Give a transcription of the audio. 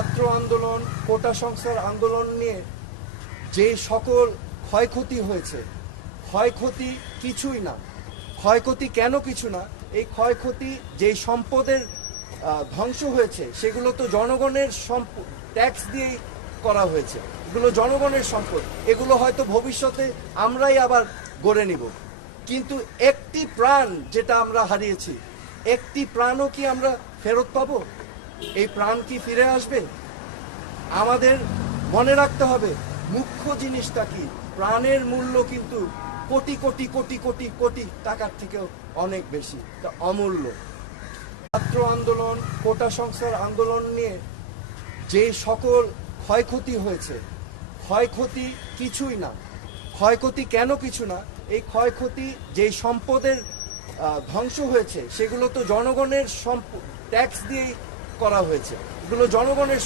ছাত্র আন্দোলন, কোটা সংস্কার আন্দোলন নিয়ে যে সকল ক্ষয়ক্ষতি হয়েছে, ক্ষয়ক্ষতি কিছুই না। ক্ষয়ক্ষতি কেন কিছু না? এই ক্ষয়ক্ষতি যে সম্পদের ধ্বংস হয়েছে সেগুলো তো জনগণের ট্যাক্স দিয়েই করা হয়েছে। এগুলো জনগণের সম্পদ, এগুলো হয়তো ভবিষ্যতে আমরাই আবার গড়ে নিব। কিন্তু একটি প্রাণ যেটা আমরা হারিয়েছি, একটি প্রাণও কি আমরা ফেরত পাবো? এই প্রাণ কি ফিরে আসবে? আমাদের মনে রাখতে হবে মুখ্য জিনিসটা কি। প্রাণের মূল্য কিন্তু কোটি কোটি কোটি কোটি কোটি টাকার থেকেও অনেক বেশি, তা অমূল্য। ছাত্র আন্দোলন, কোটা সংস্কার আন্দোলন নিয়ে যে সকল ক্ষয়ক্ষতি হয়েছে, ক্ষয়ক্ষতি কিছুই না। ক্ষয়ক্ষতি কেন কিছু না? এই ক্ষয়ক্ষতি যে সম্পদের ধ্বংস হয়েছে সেগুলো তো জনগণের ট্যাক্স দিয়েই করা হয়েছে। এগুলো জনগণের